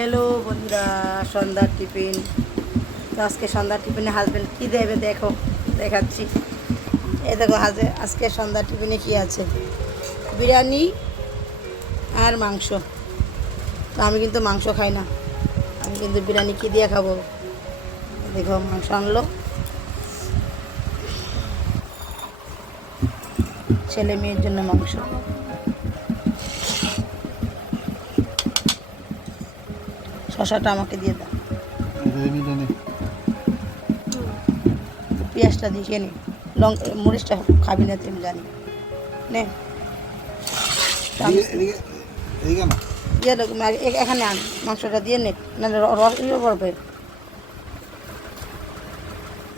Hello বন্ধুরা, সন্ধ্যার tiffin. তো আজকে সন্ধ্যার টিফিনে হাজব্যান্ড কী দেবে দেখো, দেখাচ্ছি। এই দেখো হাজে, আজকে সন্ধ্যার টিফিনে কী আছে? বিরিয়ানি আর মাংস। তো আমি কিন্তু মাংস খাই না। আমি কিন্তু বিরিয়ানি কী দিয়ে খাব? দেখো, মাংস আনলো। ছেলে মেয়ের জন্য মাংস। শশাটা আমাকে দিয়ে দাও। পেঁয়াজটা দিয়ে নি। লং মরিচটা খাবি না তুমি জানি। নে। দিয়ে এখানে আন মাংসটা দিয়ে নে। না রস ইয়ে করবে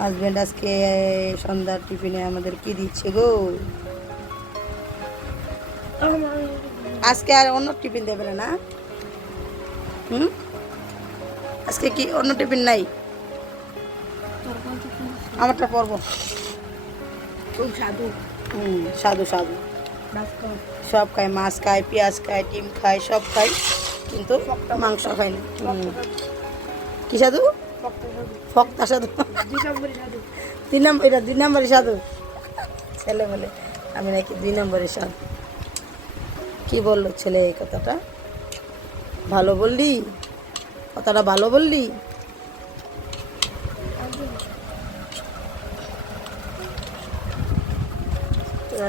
হাজব্যান্ড আজকে সন্ধ্যার টিফিনে আমাদের কি দিচ্ছে গো? আজকে আর অন্য টিফিন দেবে না? হুম? আজকে কি অন্য টিফিন নাই? আমারটা পরব। সাধু? হুম সাধু সাধু। সব খায় মাছ খায় পেঁয়াজ খায় ডিম খায় সব খাই কিন্তু মাংস খায় না। কি সাধু? ফক্তা সাধু। তিন নম্বর এটা দুই নম্বরের সাধু। ছেলে বলে আমি নাকি দুই নম্বরের সাধু। কি বলল ছেলে এই কথাটা? ভালো বললি? কথাটা ভালো বললি?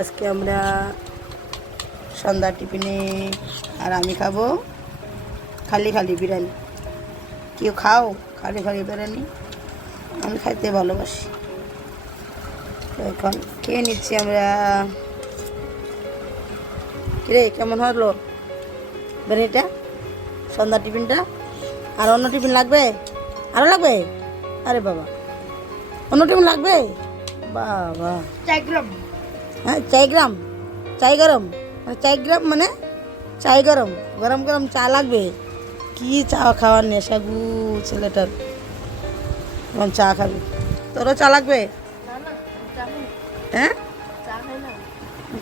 আজকে আমরা সন্ধ্যা টিফিনে আর আমি খাব খালি খালি বিরিয়ানি। কেউ খাও? খালি খালি বিরিয়ানি? আমি খাইতে ভালোবাসি। এখন খেয়ে নিচ্ছি আমরা। কিরে, কেমন হলো? বিরিয়ানিটা? সন্ধ্যা টিফিনটা? আর অন্য টিফিন লাগবে? আরও লাগবে? আরে বাবা। অন্য টিফিন লাগবে? বাবা। চাইগ্রাম হ্যাঁ চাই গ্রাম। চাই গরম। মানে চাই গ্রাম মানে? চাই গরম। গরম গরম চা লাগবে। কি চা খাওয়ার নেশা গু ছেলেটার। এখন চা খাবি। তোরও চা লাগবে? হ্যাঁ?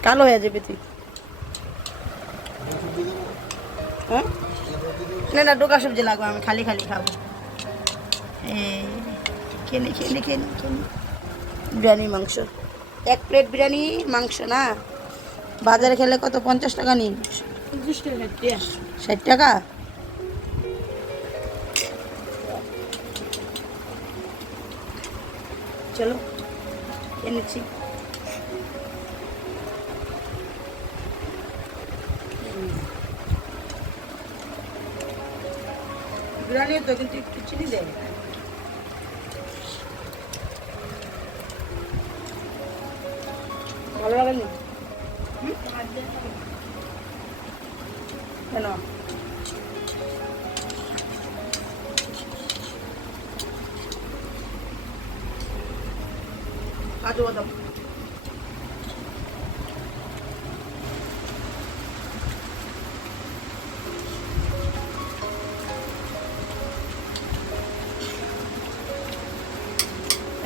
কালো হয়ে যাবে তুই। হ্যাঁ? না না ডোকা সবজি লাগবে আমি খালি খালি খাব। খেয়ে নে খেয়ে নে খেয়ে নে খেয়ে নে। বিরিয়ানি মাংস। এক প্লেট বিরিয়ানি মাংস না? বাজারে খেলে কত পঞ্চাশ টাকা নিন? ষাট টাকা? চলো এনেছি। বিরিয়ানি তো কিন্তু একটু চিনি দেয়। ভালো লাগেনি কেন? কাজু বাদাম।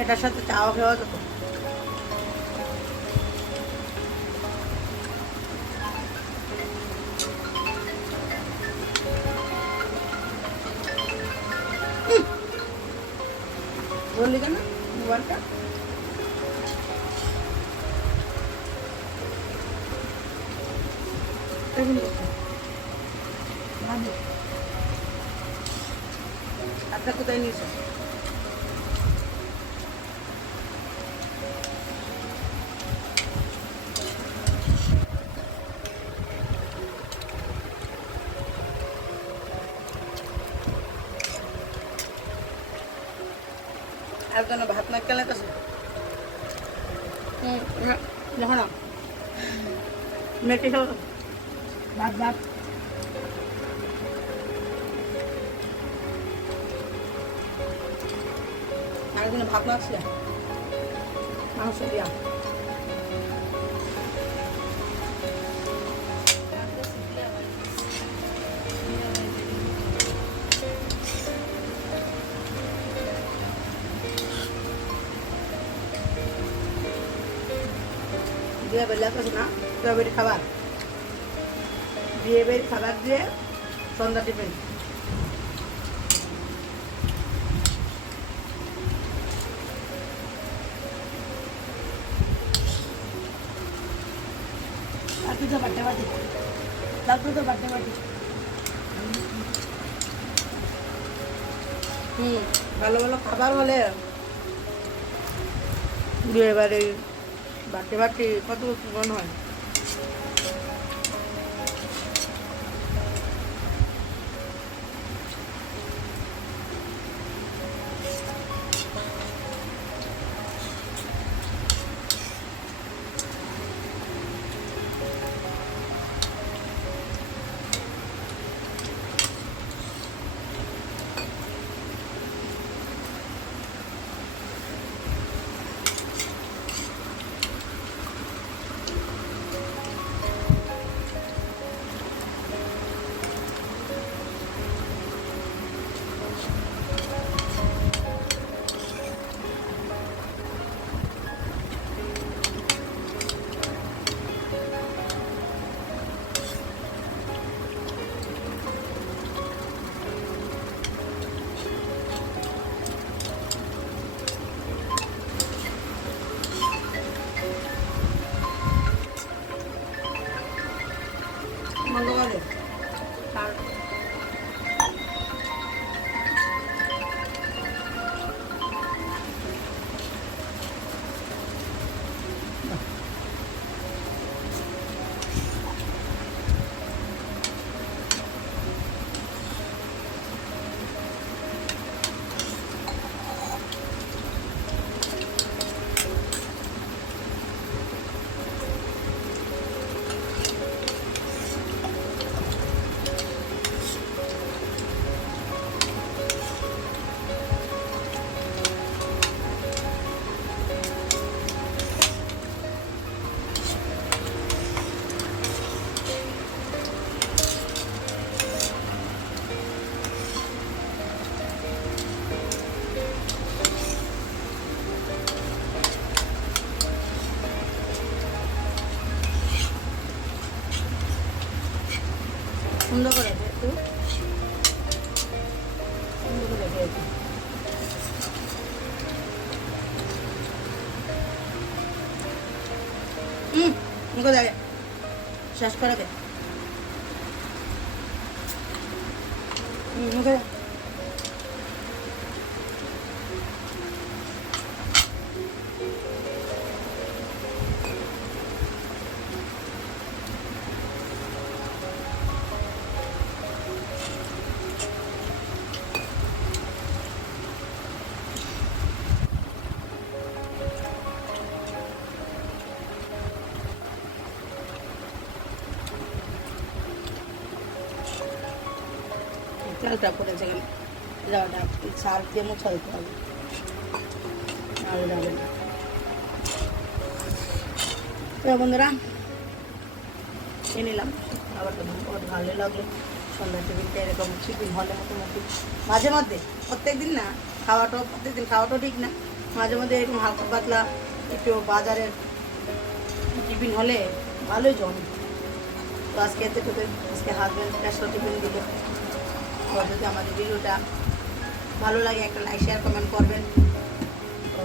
এটার সাথে চাও খাওয়া যেত বললি কেন? মোবাইলটা? আপনার কোথায় নিয়েছো? একজন ভাত না কেলে কাছে হুম দেখো না। খাও ভাত ভাত। আরেকজন ভাত না আসলে মাংস দিয়া। দিয়ে বেলা না। খাবার। বিয়েবের খাবার দিয়ে সন্ধ্যা টিফিন। ভালো ভালো খাবার হলে। বিয়ে বাড়ি বাটি বাটি কত মন হয়? দেখে শেষ করে দে। মুখে দে। তেলটা পড়েছে কেন যাওয়াটা সার দিয়ে মুছা দিতে হবে। আর যাবে না। বন্ধুরা, এ নিলাম। খাবারটা বহুত ভালো লাগল। সন্ধ্যা টিফিনটা এরকম টিফিন হলে মোটামুটি মাঝে মধ্যে প্রত্যেক দিন না, খাওয়াটাও প্রত্যেক দিন খাওয়াটাও ঠিক না। মাঝে মধ্যে এরকম হালকা পাতলা একটু বাজারের টিফিন হলে ভালোই জমে। তো আজকে এতে আজকে হাজব্যান্ড স্পেশাল টিফিন দিল। তো যদি আমাদের ভিডিওটা ভালো লাগে একটা লাইক শেয়ার কমেন্ট করবেন। তো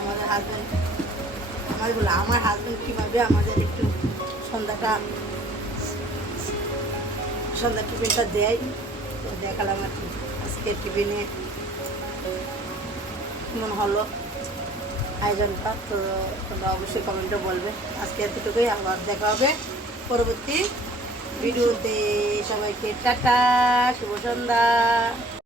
আমাদের হাজব্যান্ড আমাদের বলে, আমার হাজব্যান্ড কীভাবে আমাদের একটু সন্ধ্যাটা সন্ধ্যা টিফিনটা দেয়? তো দেখালাম আর কি। আজকে টিফিনে কেমন হলো আয়োজনটা, তো তোমরা অবশ্যই কমেন্টে বলবে। আজকে এতটুকুই, আবার দেখা হবে পরবর্তী ভিডিওতে সবাইকে টাটা শুভ সন্ধ্যা।